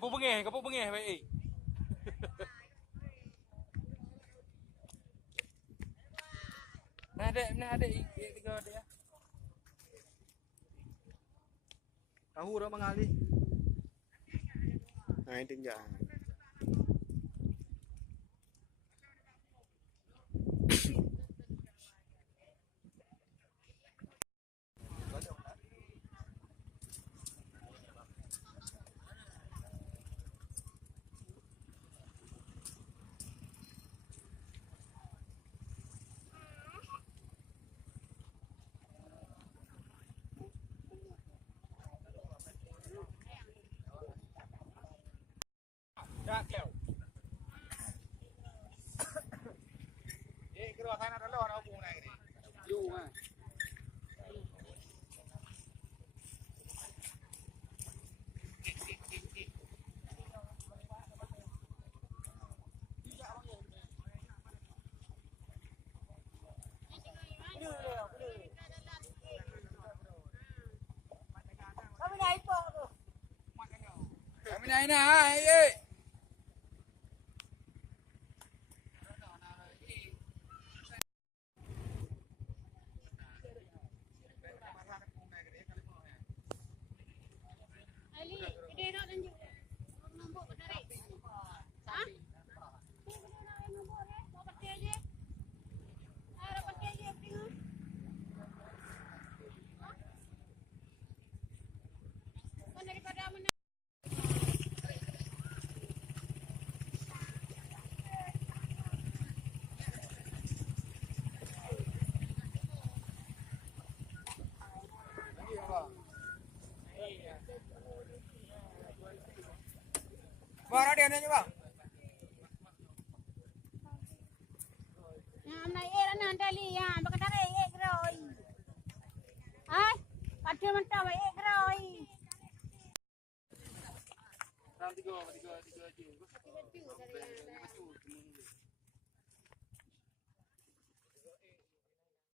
kapok bengih baik. Nah ada tiga ada ya. Tahu dah mengali. Nah, ini tinggal. Dah kleo. Kedua saya nak lawan aku nak ni. Lu ah. Kami naik nak, Bang, ada ni bang. Hôm nay em đã năn đi à, bác đã đây em rồi. Ai? Bắt chưa mình tao em rồi. Tiga je.